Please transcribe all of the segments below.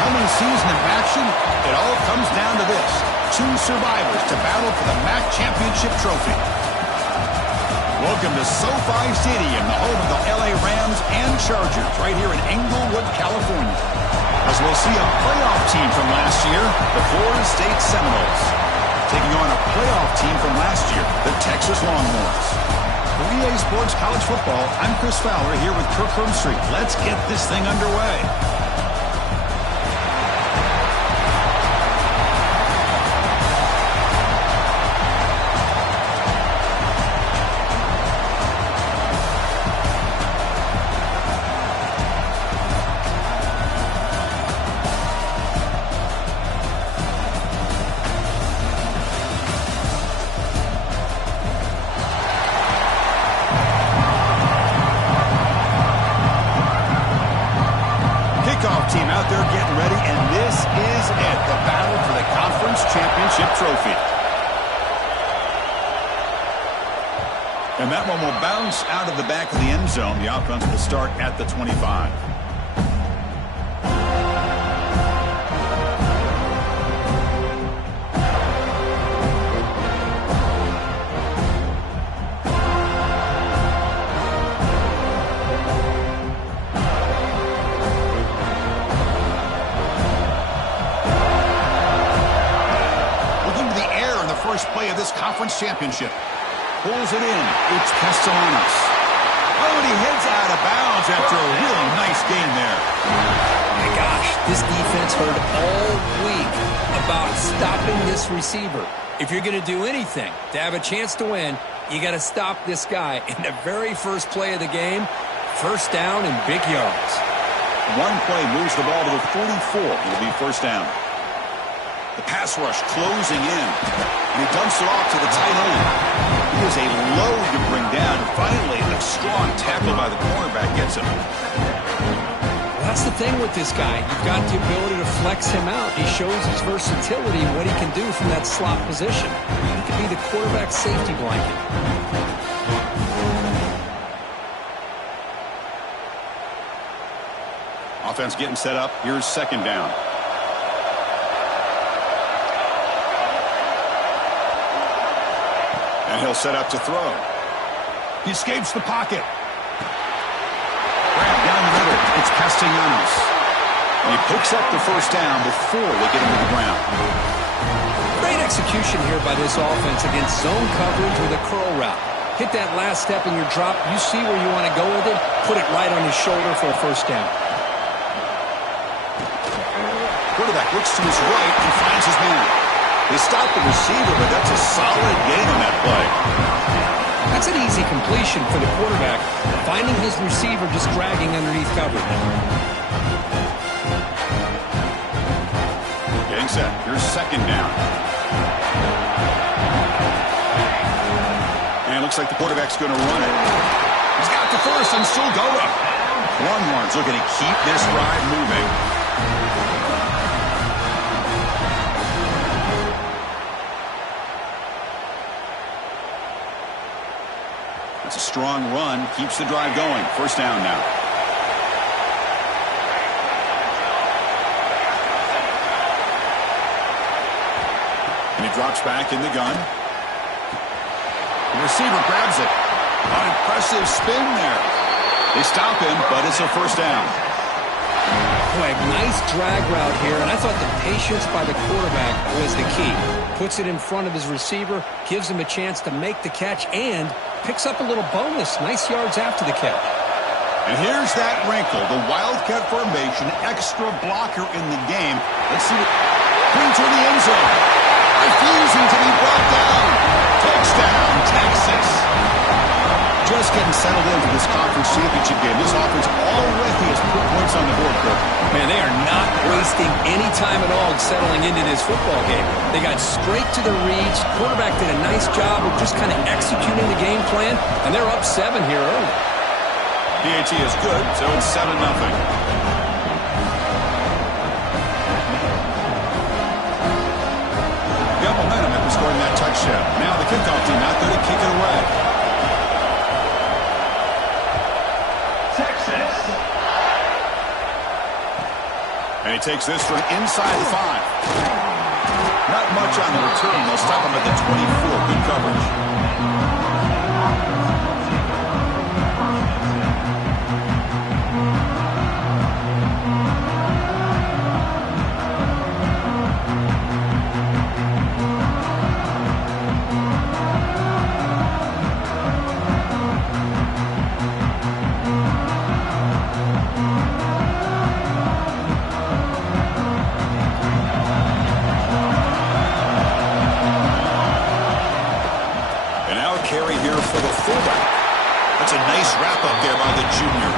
upcoming season of action, it all comes down to this. 2 survivors to battle for the MAC championship trophy. Welcome to SoFi Stadium, the home of the LA Rams and Chargers, right here in Inglewood, California. As we'll see a playoff team from last year, the Florida State Seminoles, taking on a playoff team from last year, the Texas Longhorns. For EA Sports College Football, I'm Chris Fowler here with Kirk Street. Let's get this thing underway. Team out there getting ready, and this is it, the battle for the conference championship trophy. And that one will bounce out of the back of the end zone. The offense will start at the 25. First play of this conference championship. Pulls it in. It's Castellanos. Oh, and he heads out of bounds after a really nice game there. My gosh, this defense heard all week about stopping this receiver. If you're going to do anything to have a chance to win, you got to stop this guy. In the very first play of the game, first down and big yards. One play moves the ball to the 44. It'll be first down. The pass rush closing in, and he dumps it off to the tight end. He is a load to bring down. Finally, a strong tackle by the cornerback gets him. Well, that's the thing with this guy. You've got the ability to flex him out. He shows his versatility and what he can do from that slot position. He could be the quarterback safety blanket. Offense getting set up. Here's second down. And he'll set up to throw. He escapes the pocket. Grabbed down the middle. It's Castellanos. And he picks up the first down before they get him to the ground. Great execution here by this offense against zone coverage with a curl route. Hit that last step in your drop. You see where you want to go with it. Put it right on his shoulder for a first down. Quarterback looks to his right and finds his man. They stopped the receiver, but that's a solid gain on that play. That's an easy completion for the quarterback, finding his receiver just dragging underneath coverage. Getting set. Here's second down. And it looks like the quarterback's going to run it. He's got the first and still going. Longhorns looking to keep this drive moving. It's a strong run, keeps the drive going. First down now. And he drops back in the gun. The receiver grabs it. An impressive spin there. They stop him, but it's a first down. Boy, nice drag route here, and I thought the patience by the quarterback was the key. Puts it in front of his receiver, gives him a chance to make the catch, and picks up a little bonus. Nice yards after the catch. And here's that wrinkle, the Wildcat formation, extra blocker in the game. Let's see what brings her to the end zone. Refusing to be brought down. Touchdown, Texas. Just getting settled into this conference championship game. This offense already has put points on the board, Kirk. Man, they are not wasting any time at all settling into this football game. They got straight to the reads. Quarterback did a nice job of just kind of executing the game plan, and they're up 7 here early. PAT is good, so it's 7-0. Got momentum after scoring that touchdown. Now the kickoff team out there to kick it away. And he takes this from inside the 5. Not much on the return. They'll stop him at the 24. Good coverage. Carry here for the fullback. That's a nice wrap-up there by the junior.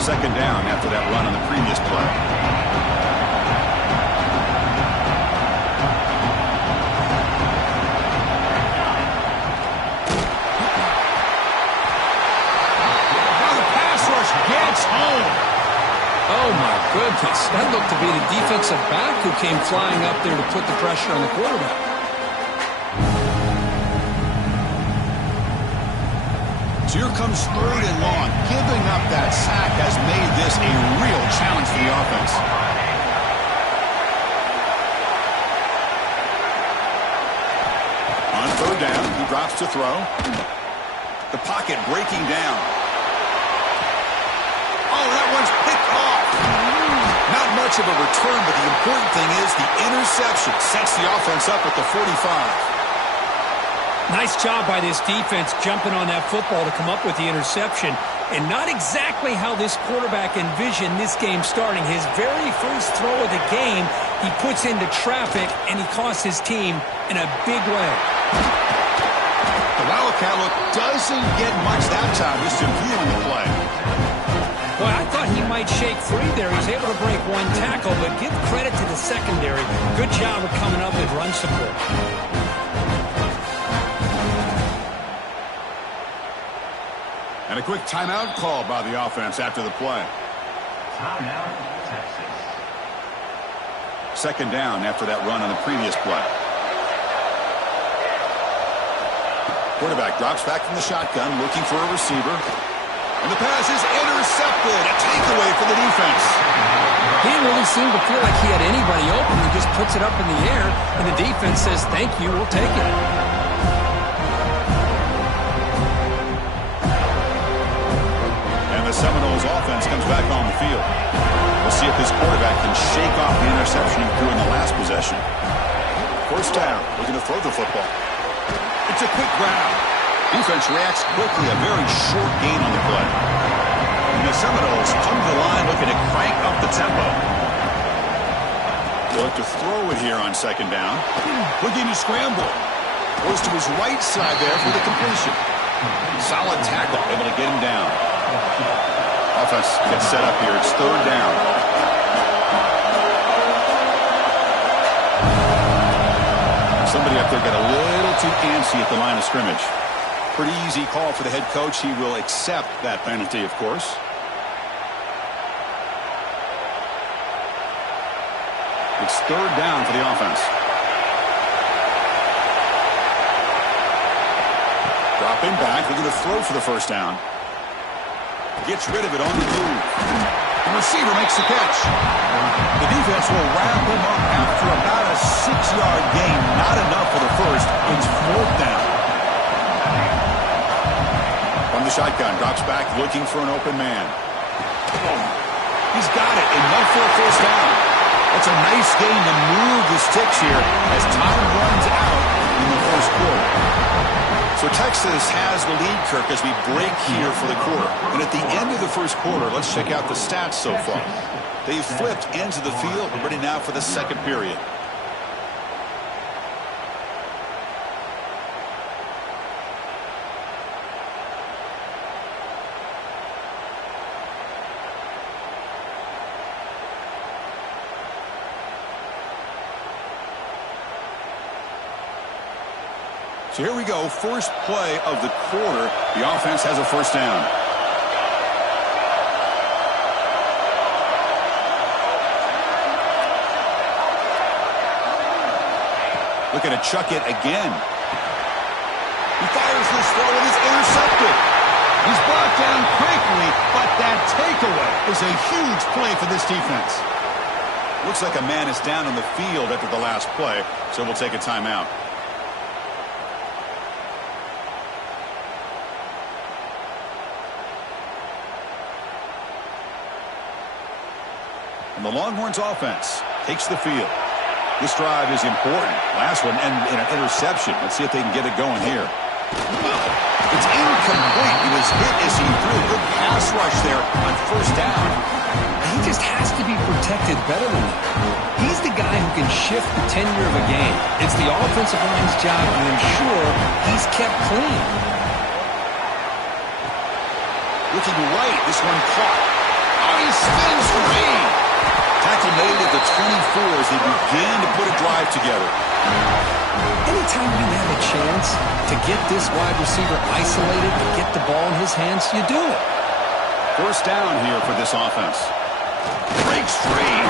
Second down after that run on the previous play. Gets home. Oh, my goodness. That looked to be the defensive back who came flying up there to put the pressure on the quarterback. So here comes 3rd and long. Giving up that sack has made this a real challenge for the offense. On 3rd down, he drops to throw. The pocket breaking down. Oh, that one's picked off. Not much of a return, but the important thing is the interception sets the offense up at the 45. Nice job by this defense jumping on that football to come up with the interception. And not exactly how this quarterback envisioned this game starting. His very first throw of the game, he puts into traffic, and he costs his team in a big way. The Wildcat look doesn't get much that time, just viewing the play. Boy, I thought he might shake free there. He's able to break one tackle, but give credit to the secondary. Good job of coming up with run support. And a quick timeout call by the offense after the play. Timeout, Texas. Second down after that run on the previous play. Quarterback drops back from the shotgun, looking for a receiver. And the pass is intercepted. A takeaway for the defense. He didn't really seem to feel like he had anybody open. He just puts it up in the air, and the defense says, thank you, we'll take it. And the Seminoles offense comes back on the field. We'll see if this quarterback can shake off the interception he threw in the last possession. First down, looking to throw the football. It's a quick grab. Defense reacts quickly, a very short gain on the play. And the Seminoles come to the line looking to crank up the tempo. They'll have to throw it here on second down. Looking to scramble. Goes to his right side there for the completion. Solid tackle, able to get him down. Offense gets set up here. It's 3rd down. Somebody up there got a little too antsy at the line of scrimmage. Pretty easy call for the head coach. He will accept that penalty, of course. It's 3rd down for the offense. Dropping back, looking to throw for the first down. Gets rid of it on the move. The receiver makes the catch. The defense will wrap him up after about a 6-yard gain. Not enough for the first. It's 4th down. From the shotgun, drops back, looking for an open man. He's got it, enough for a first down. That's a nice gain to move the sticks here as time runs out in the first quarter. So Texas has the lead, Kirk, as we break here for the quarter. And at the end of the first quarter, let's check out the stats so far. They've flipped ends of the field. We're ready now for the second period. So here we go, first play of the quarter. The offense has a first down. Looking to chuck it again. He fires this throw and is intercepted. He's brought down quickly, but that takeaway is a huge play for this defense. Looks like a man is down on the field after the last play, so we'll take a timeout. And the Longhorns offense takes the field. This drive is important. Last one ended in an interception. Let's see if they can get it going here. It's incomplete. He was hit as he threw. Good pass rush there on first down. He just has to be protected better than that. He's the guy who can shift the tenure of a game. It's the offensive line's job to ensure he's kept clean. Looking right, this one caught. Oh, he spins free. Tackle made at the 24 as they begin to put a drive together. Anytime you have a chance to get this wide receiver isolated and get the ball in his hands, you do it. First down here for this offense. Breaks free.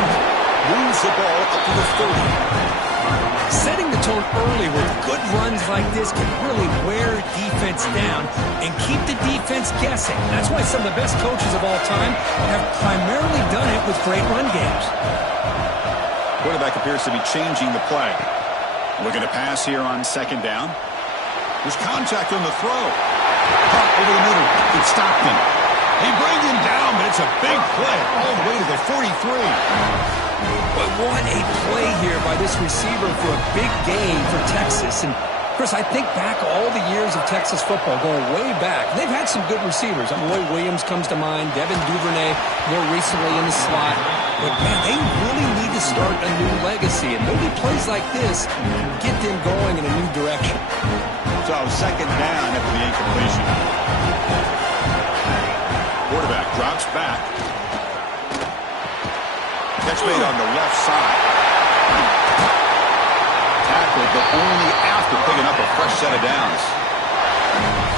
Moves the ball up to the 30. Setting the tone early with good runs like this can really wear defense down and keep the defense guessing. That's why some of the best coaches of all time have primarily done it with great run games. Quarterback appears to be changing the play. Looking to pass here on second down. There's contact on the throw. Pump over the middle. It's Stockton. He brings him down, but it's a big play all the way to the 43. But what a play here by this receiver for a big gain for Texas. And, Chris, I think back all the years of Texas football, going way back. They've had some good receivers. Roy Williams comes to mind, Devin Duvernay more recently in the slot. But, man, they really need to start a new legacy. And maybe plays like this get them going in a new direction. So second down after the incompletion. Quarterback drops back. Catch made on the left side. Tackled, but only after picking up a fresh set of downs.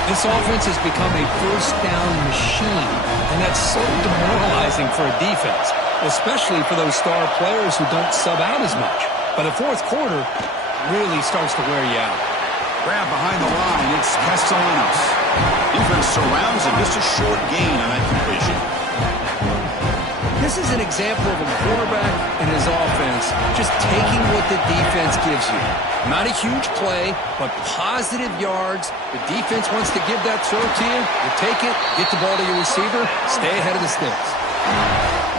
This offense has become a first down machine, and that's so demoralizing for a defense, especially for those star players who don't sub out as much. By the fourth quarter, really starts to wear you out. Grab behind the line, it's Castellanos. Defense surrounds him, just a short gain on that completion. This is an example of a quarterback and his offense just taking what the defense gives you. Not a huge play, but positive yards. The defense wants to give that throw to you. You take it, get the ball to your receiver, stay ahead of the sticks.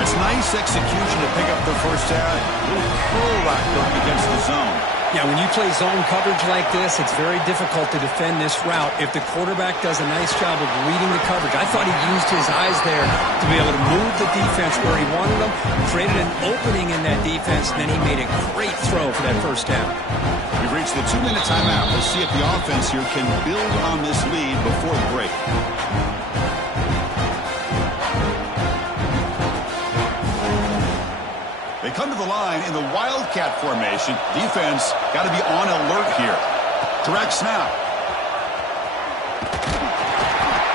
It's nice execution to pick up the first down. A little curl rock going against the zone. Yeah, when you play zone coverage like this, it's very difficult to defend this route if the quarterback does a nice job of reading the coverage. I thought he used his eyes there to be able to move the defense where he wanted them, created an opening in that defense, and then he made a great throw for that first down. We've reached the 2-minute timeout. We'll see if the offense here can build on this lead before the break. They come to the line in the Wildcat formation. Defense got to be on alert here. Direct snap.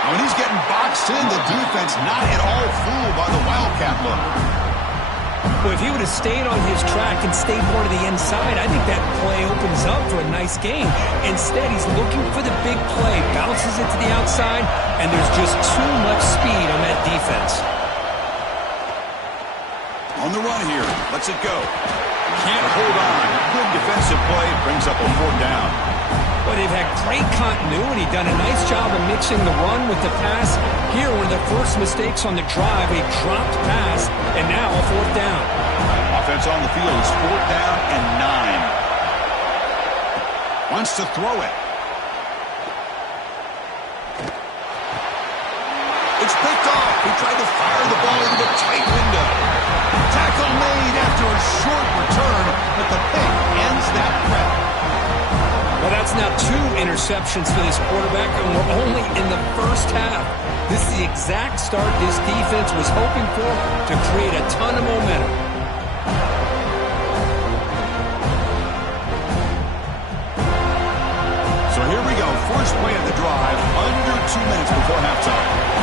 When he's getting boxed in, the defense not at all fooled by the Wildcat look. Well, if he would have stayed on his track and stayed more to the inside, I think that play opens up for a nice gain. Instead, he's looking for the big play, bounces it to the outside, and there's just too much speed on that defense. On the run here. Lets it go. Can't hold on. Good defensive play. Brings up a fourth down. But they've had great continuity. Done a nice job of mixing the run with the pass. Here, one of the first mistakes on the drive, a dropped pass, and now a fourth down. Offense on the field is fourth down and 9. Wants to throw it. It's picked off. He tried to fire the ball into the tight window. Tackle made after a short return, but the pick ends that threat. Well, that's now 2 interceptions for this quarterback, and we're only in the first half. This is the exact start this defense was hoping for to create a ton of momentum. So here we go. First play of the drive, under 2 minutes before halftime.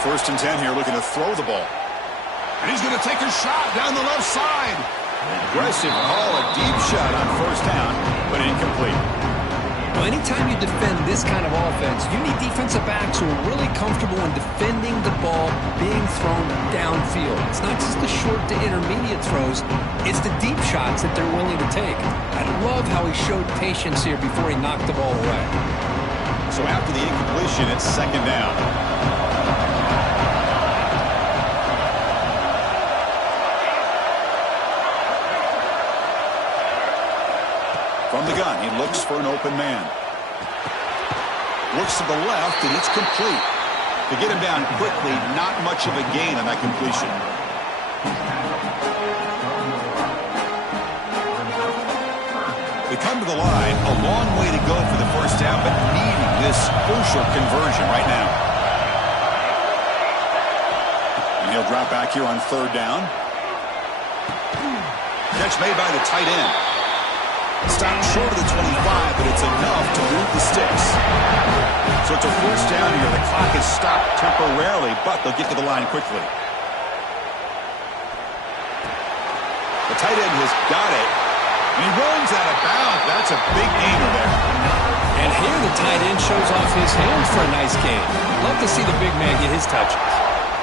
first and 10 here, looking to throw the ball. And he's going to take a shot down the left side. Aggressive call, a deep shot on first down, but incomplete. Well, anytime you defend this kind of offense, you need defensive backs who are really comfortable in defending the ball being thrown downfield. It's not just the short to intermediate throws, it's the deep shots that they're willing to take. I love how he showed patience here before he knocked the ball away. So after the incompletion, it's second down. From the gun, he looks for an open man. Looks to the left, and it's complete. To get him down quickly, not much of a gain on that completion. They come to the line, a long way to go for the first down, but needing this crucial conversion right now. And he'll drop back here on third down. Catch made by the tight end. Stopped short of the 25, but it's enough to move the sticks. So it's a first down here. The clock is stopped temporarily, but they'll get to the line quickly. The tight end has got it. And he runs out of bounds. That's a big gainer there. And here the tight end shows off his hands for a nice gain. Love to see the big man get his touches.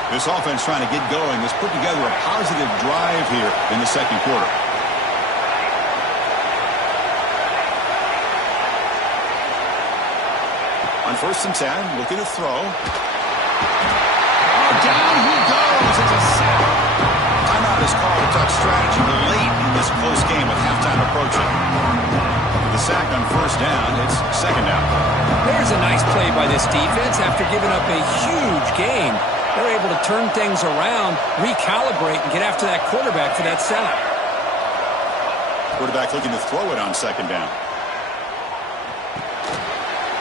This offense trying to get going has put together a positive drive here in the second quarter. On first and 10, looking to throw. Oh, down he goes. It's a sack. Timeout is called to talk strategy late in this close game with halftime approaching. With the sack on first down, it's second down. There's a nice play by this defense. After giving up a huge gain, they're able to turn things around, recalibrate, and get after that quarterback for that sack. Quarterback looking to throw it on second down.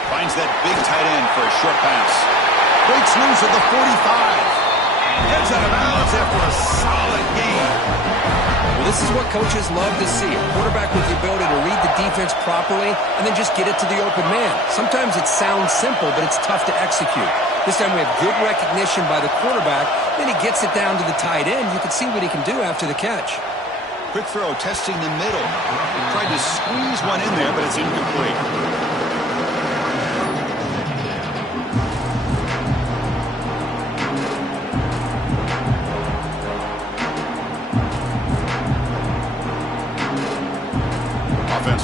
Finds that big tight end for a short pass. Breaks loose at the 45. Heads out of bounds after a solid game. Well, this is what coaches love to see. A quarterback with the ability to read the defense properly and then just get it to the open man. Sometimes it sounds simple, but it's tough to execute. This time we have good recognition by the quarterback. Then he gets it down to the tight end. You can see what he can do after the catch. Quick throw, testing the middle. Tried to squeeze one in there, but it's incomplete.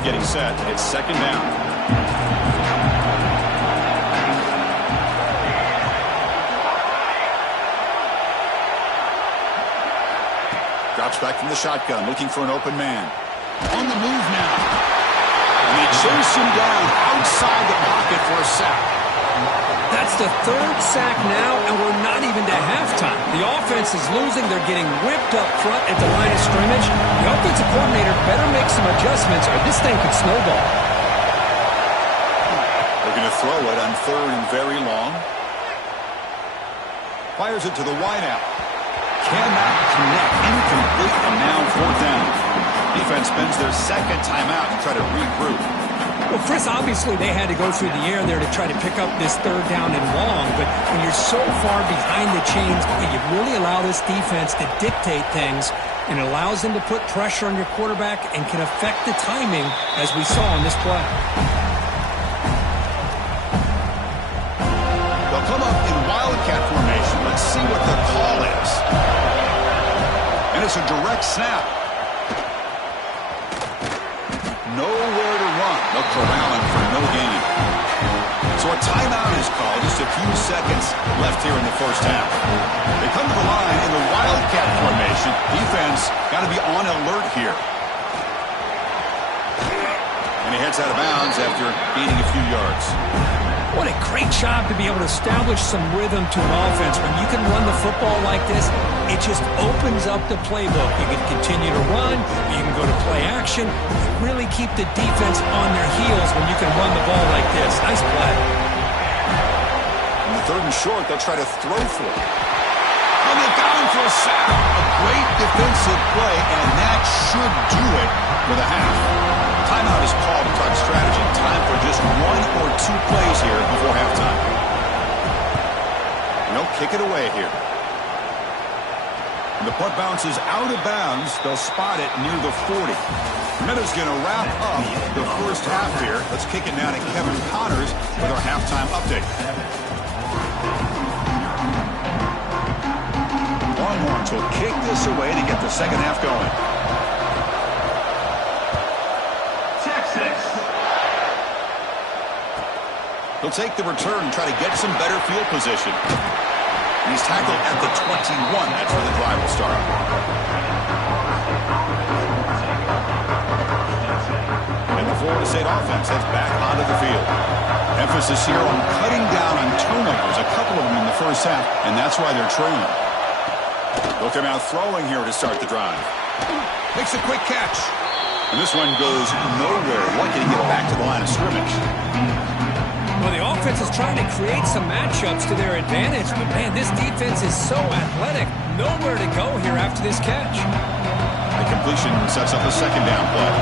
Getting set. It's second down. Drops back from the shotgun, looking for an open man. On the move now. And they chase him down outside the pocket for a sack. That's the third sack now, and we're not even to halftime. The offense is losing. They're getting whipped up front at the line of scrimmage. The offensive coordinator better make some adjustments, or this thing could snowball. They're going to throw it on third and very long. Fires it to the wideout. Cannot connect. Incomplete, and now fourth down. Defense spends their second timeout to try to regroup. Well, Chris, obviously they had to go through the air there to try to pick up this third down and long, but when you're so far behind the chains, you really allow this defense to dictate things, and it allows them to put pressure on your quarterback and can affect the timing, as we saw in this play. They'll come up in wildcat formation. Let's see what the call is. And it's a direct snap. Nowhere to run. They'll corral him for no gain. So a timeout is called. Just a few seconds left here in the first half. They come to the line in the wildcat formation. Defense got to be on alert here. And he heads out of bounds after gaining a few yards. What a great job to be able to establish some rhythm to an offense. When you can run the football like this, it just opens up the playbook. You can continue to run, you can go to play action, really keep the defense on their heels when you can run the ball like this. Nice play. In the third and short, they'll try to throw for it. And they got him for a sack. A great defensive play, and that should do it for the half. Timeout is called to talk strategy. Time for just one or two plays here before halftime. No kick it away here. And the punt bounces out of bounds. They'll spot it near the 40. Minutes going to wrap up the first half here. Let's kick it now to Kevin Connors with our halftime update. Longhorns will kick this away to get the second half going. Texas. He'll take the return and try to get some better field position. And he's tackled at the 21. That's where the drive will start. And the Florida State offense heads back onto the field. Emphasis here on cutting down on turnovers, a couple of them in the first half, and that's why they're trailing. They'll come out throwing here to start the drive. Makes a quick catch. And this one goes nowhere. Lucky to get back to the line of scrimmage. Well, the offense is trying to create some matchups to their advantage, but, man, this defense is so athletic. Nowhere to go here after this catch. The completion sets up a second down play.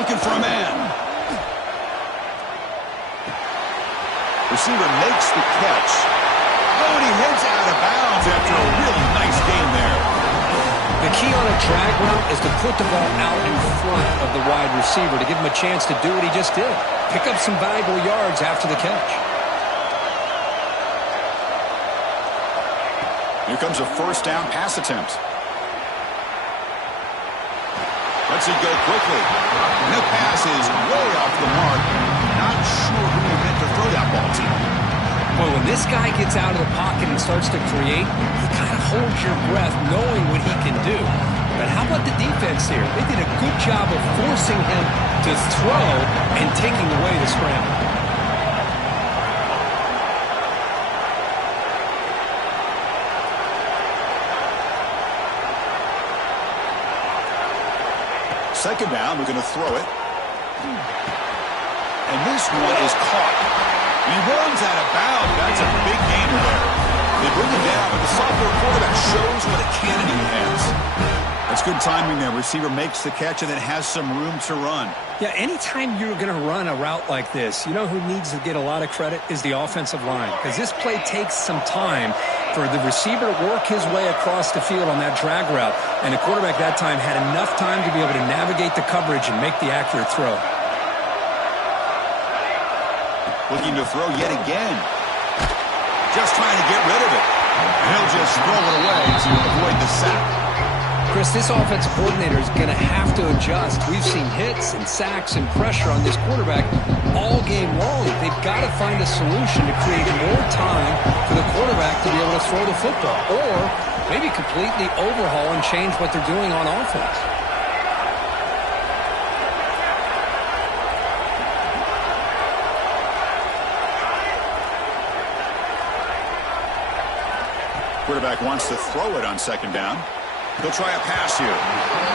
Looking for a man. Receiver makes the catch. Oh, and he heads out of bounds after a really nice game there. The key on a drag route is to put the ball out in front of the wide receiver to give him a chance to do what he just did. Pick up some valuable yards after the catch. Here comes a first down pass attempt. Let's it go quickly. And the pass is way off the mark. Not sure who he meant to throw that ball to. Well, when this guy gets out of the pocket and starts to create, you kind of hold your breath knowing what he can do. But how about the defense here? They did a good job of forcing him to throw and taking away the scramble. Second down, we're going to throw it. And this one is caught. He runs out of bounds. That's a big gainer there. They bring him down, but the sophomore quarterback shows what a cannon he has. That's good timing there. Receiver makes the catch and then has some room to run. Yeah, anytime you're going to run a route like this, you know who needs to get a lot of credit is the offensive line. Because this play takes some time for the receiver to work his way across the field on that drag route. And the quarterback that time had enough time to be able to navigate the coverage and make the accurate throw. Looking to throw yet again. Just trying to get rid of it. And he'll just throw it away to avoid the sack. Chris, this offensive coordinator is going to have to adjust. We've seen hits and sacks and pressure on this quarterback all game long. They've got to find a solution to create more time for the quarterback to be able to throw the football. Or maybe completely overhaul and change what they're doing on offense. Quarterback wants to throw it on second down. He'll try a pass here.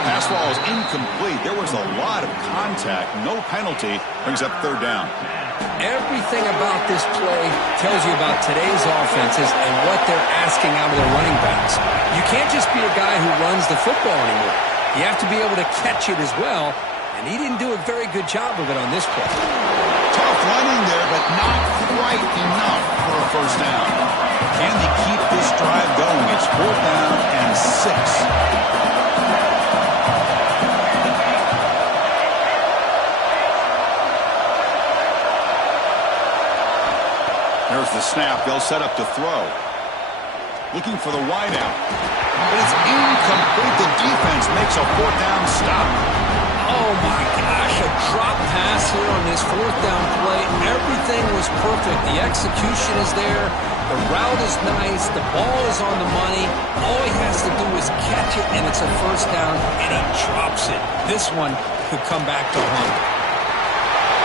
Pass ball is incomplete. There was a lot of contact. No penalty. Brings up third down. Everything about this play tells you about today's offenses and what they're asking out of their running backs. You can't just be a guy who runs the football anymore. You have to be able to catch it as well, and he didn't do a very good job of it on this play. Tough running there, but not quite enough for a first down. Can they keep this drive going? It's fourth down and 6. There's the snap. They'll set up to throw. Looking for the wideout. But it's incomplete. The defense makes a fourth down stop. Oh, my gosh, a drop pass here on this fourth down play. Everything was perfect. The execution is there. The route is nice. The ball is on the money. All he has to do is catch it, and it's a first down, and he drops it. This one could come back to haunt.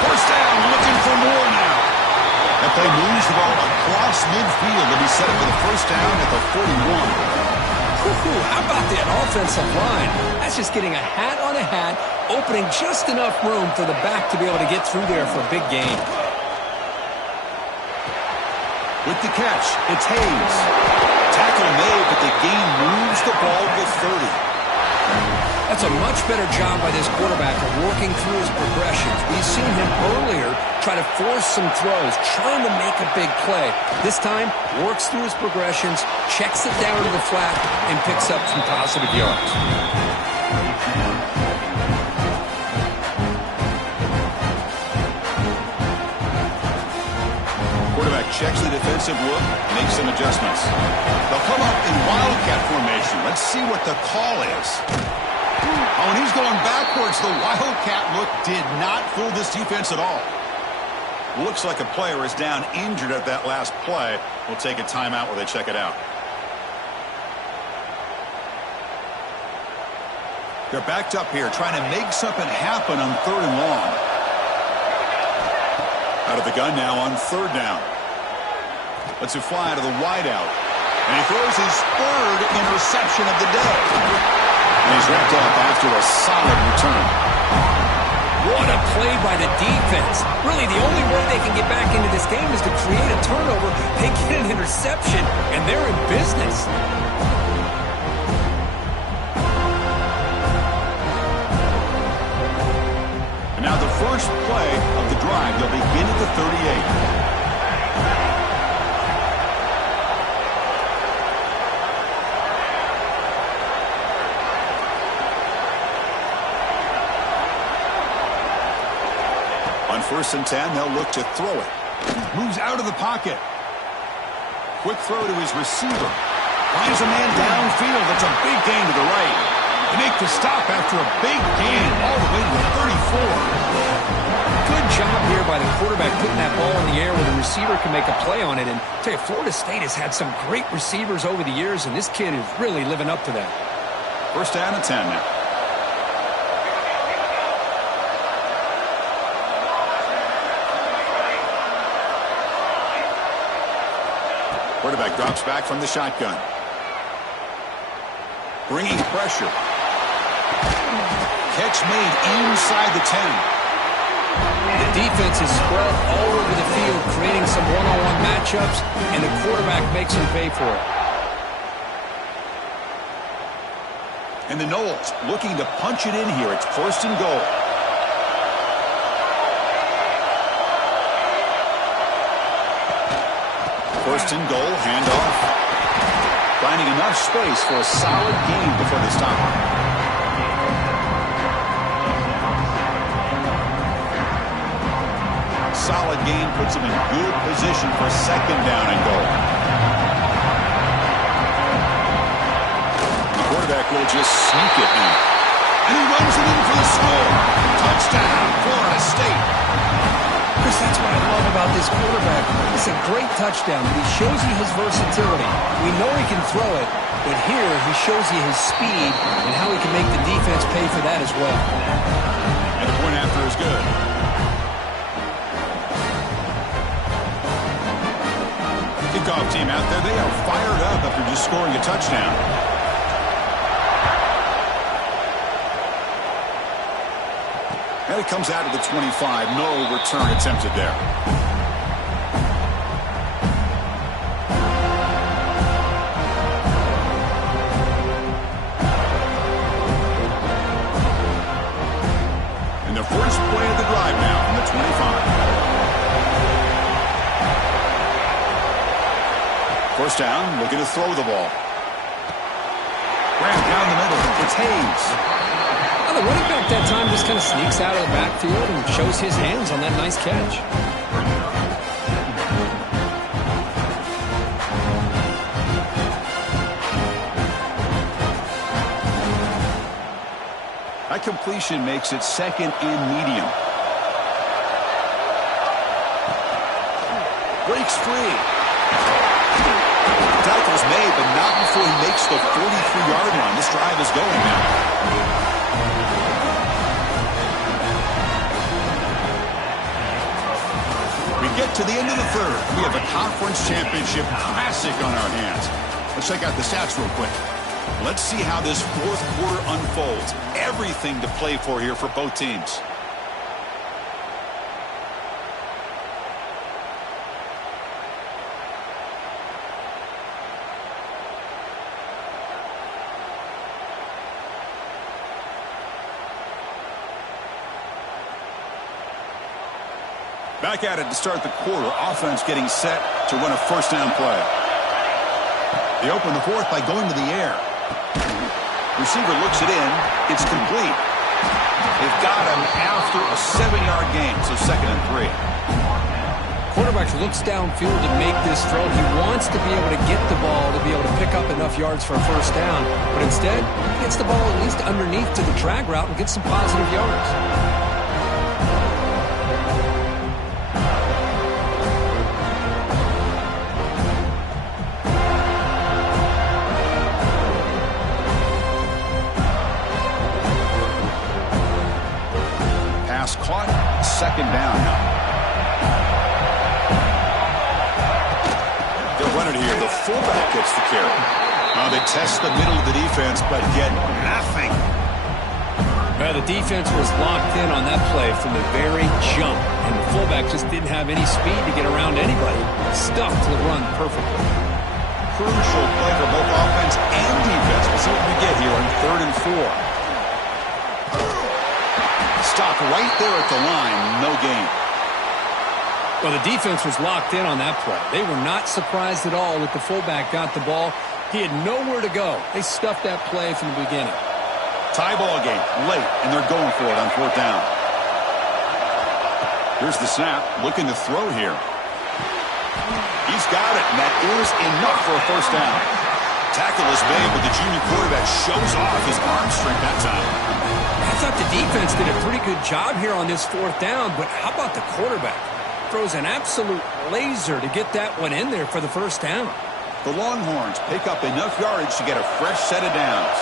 First down, looking for more now. That play moves the ball across midfield to be set up for the first down at the 41. How about that offensive line? That's just getting a hat on a hat, opening just enough room for the back to be able to get through there for a big gain. With the catch, it's Hayes. Tackle made, but the gain moves the ball to 30. That's a much better job by this quarterback of working through his progressions. We've seen him earlier try to force some throws, trying to make a big play. This time, works through his progressions, checks it down to the flat, and picks up some positive yards. Quarterback checks the defensive look, makes some adjustments. They'll come up in wildcat formation. Let's see what the call is. Oh, and he's going backwards. The wildcat look did not fool this defense at all. Looks like a player is down injured at that last play. We'll take a timeout while they check it out. They're backed up here trying to make something happen on 3rd and long. Out of the gun now on 3rd down. Lets it fly to the wideout. And he throws his 3rd interception of the day. And he's wrapped up after a solid return. What a play by the defense. Really, the only way they can get back into this game is to create a turnover. They get an interception, and they're in business. And now the first play of the drive. They'll begin at the 38. On 1st and 10, they'll look to throw it. Moves out of the pocket. Quick throw to his receiver. Finds a man downfield. That's a big gain to the right. They make the stop after a big gain all the way to the 34. Good job here by the quarterback putting that ball in the air where the receiver can make a play on it. And I tell you, Florida State has had some great receivers over the years, and this kid is really living up to that. 1st down and 10 now. Quarterback drops back from the shotgun. Bringing pressure. Catch made inside the 10. The defense is spread all over the field, creating some one-on-one matchups, and the quarterback makes them pay for it. And the Noles looking to punch it in here. It's 1st and goal. First and goal, handoff. Finding enough space for a solid gain before they stop. Solid gain puts him in good position for 2nd down and goal. The quarterback will just sneak it now. And he runs it in for the score. Touchdown, Florida State. Chris, that's what I love about this quarterback. It's a great touchdown, but he shows you his versatility. We know he can throw it, but here he shows you his speed and how he can make the defense pay for that as well. And the point after is good. Kickoff team out there, they are fired up after just scoring a touchdown. And it comes out of the 25. No return attempted there. And the first play of the drive now from the 25. First down, looking to throw the ball. Ran down the middle. It's Hayes. Well, the running back that time just kind of sneaks out of the backfield and shows his hands on that nice catch. That completion makes it 2nd and medium. Breaks free. Tackle's made, but not before he makes the 43-yard line. This drive is going now. We get to the end of the 3rd. We have a conference championship classic on our hands. Let's check out the stats real quick. Let's see how this 4th quarter unfolds. Everything to play for here for both teams. Back at it to start the quarter. Offense getting set to run a first down play. They open the fourth by going to the air. Receiver looks it in. It's complete. They've got him after a 7-yard gain, so 2nd and 3. Quarterback looks downfield to make this throw. He wants to be able to get the ball to be able to pick up enough yards for a first down. But instead, he gets the ball at least underneath to the drag route and gets some positive yards. Caught, 2nd down now. They'll run it here. The fullback gets the carry. They test the middle of the defense, but get nothing. Well, the defense was locked in on that play from the very jump, and the fullback just didn't have any speed to get around anybody. Stuffed the run perfectly. Crucial play for both offense and defense. Let's see what we get here on 3rd and 4. Stop right there at the line. No gain. Well, the defense was locked in on that play. They were not surprised at all that the fullback got the ball. He had nowhere to go. They stuffed that play from the beginning. Tie ball game late, and they're going for it on 4th down. Here's the snap. Looking to throw here. He's got it, and that is enough for a first down. Tackle is made, but the junior quarterback shows off his arm strength that time. I thought the defense did a pretty good job here on this 4th down, but how about the quarterback? Throws an absolute laser to get that one in there for the first down. The Longhorns pick up enough yardage to get a fresh set of downs.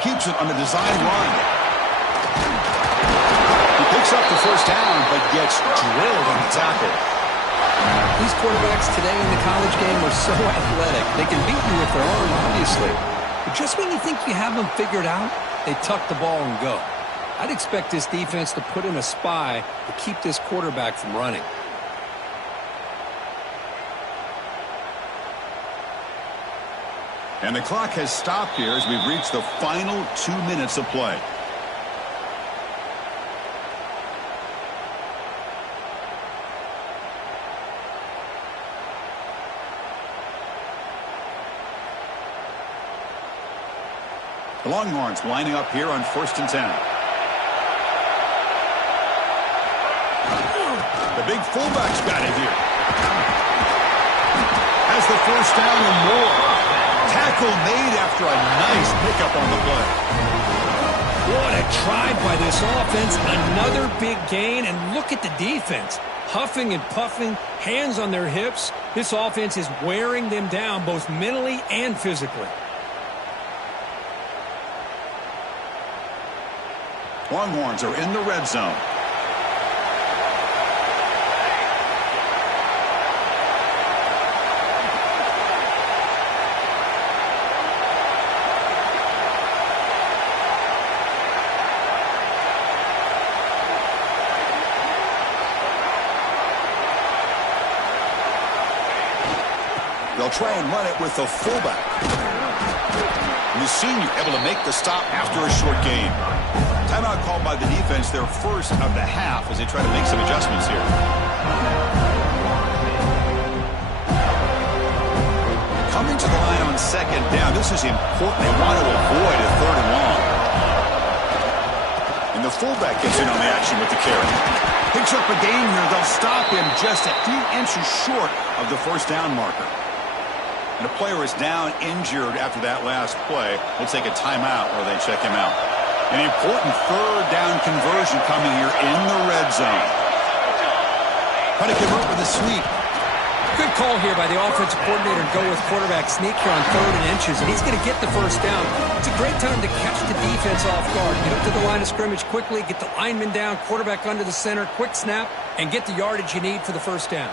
Keeps it on the design run. He picks up the first down, but gets drilled on the tackle. These quarterbacks today in the college game are so athletic. They can beat you with their arm, obviously. But just when you think you have them figured out, they tuck the ball and go. I'd expect this defense to put in a spy to keep this quarterback from running. And the clock has stopped here as we've reached the final 2 minutes of play. The Longhorns lining up here on 1st and 10. The big fullback's got it here. Has the first down and more. Tackle made after a nice pickup on the play. What a try by this offense. Another big gain, and look at the defense. Huffing and puffing, hands on their hips. This offense is wearing them down both mentally and physically. Longhorns are in the red zone. They'll try and run it with the fullback. And the senior able to make the stop after a short gain. Timeout called by the defense, their first of the half, as they try to make some adjustments here. Coming to the line on 2nd down. This is important. They want to avoid a 3rd and long. And the fullback gets in on the action with the carry. Picks up a gain here. They'll stop him just a few inches short of the first down marker. And a player is down injured after that last play. We'll take a timeout where they check him out. An important 3rd down conversion coming here in the red zone. Trying to convert with a sweep. Good call here by the offensive coordinator to go with quarterback sneak here on 3rd and inches, and he's going to get the first down. It's a great time to catch the defense off guard. Get up to the line of scrimmage quickly, get the lineman down, quarterback under the center, quick snap, and get the yardage you need for the first down.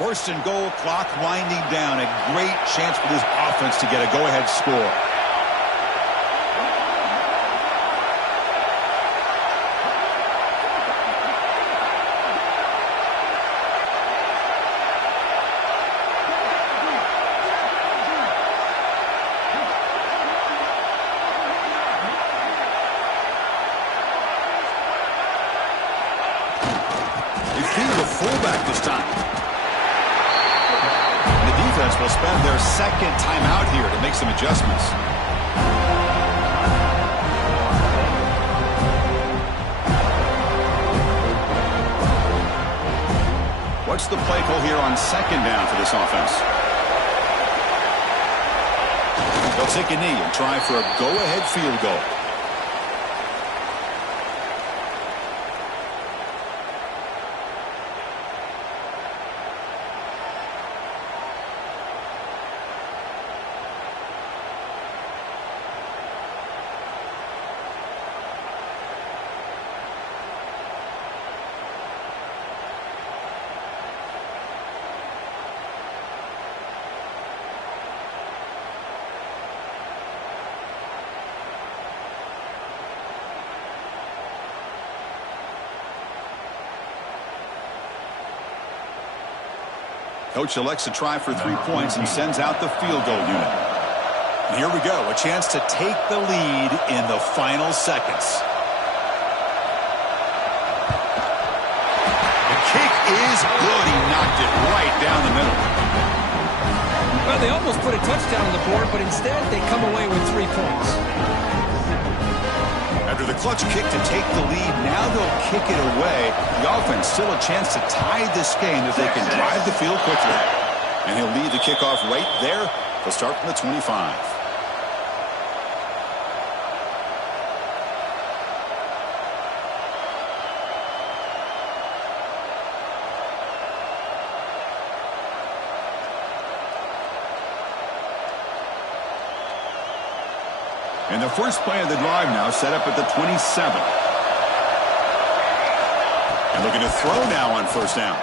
First and goal, clock winding down. A great chance for this offense to get a go-ahead score. They feed the fullback this time. The defense will spend their second timeout here to make some adjustments. What's the play call here on second down for this offense? They'll take a knee and try for a go-ahead field goal. Coach elects to try for 3 points and sends out the field goal unit. And here we go, a chance to take the lead in the final seconds. The kick is good. He knocked it right down the middle. Well, they almost put a touchdown on the board, but instead they come away with 3 points. After the clutch kick to take the lead, now they'll kick it away. The offense still a chance to tie this game if they can drive the field quickly. And he'll lead the kickoff right there. They'll start from the 25. And the first play of the drive now set up at the 27. And looking to throw now on first down.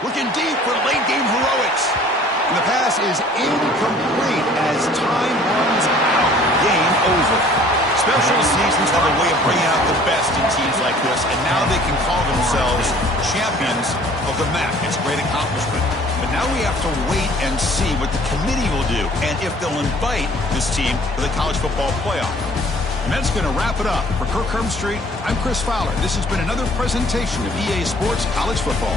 Looking deep for late game heroics. And the pass is incomplete as time runs out. Game over. Special seasons have a way of bringing out the best in teams like this, and now they can call themselves champions of the MAC. It's a great accomplishment. But now we have to wait and see what the committee will do and if they'll invite this team to the college football playoff. And that's going to wrap it up. For Kirk Herbstreit, I'm Chris Fowler. This has been another presentation of EA Sports College Football.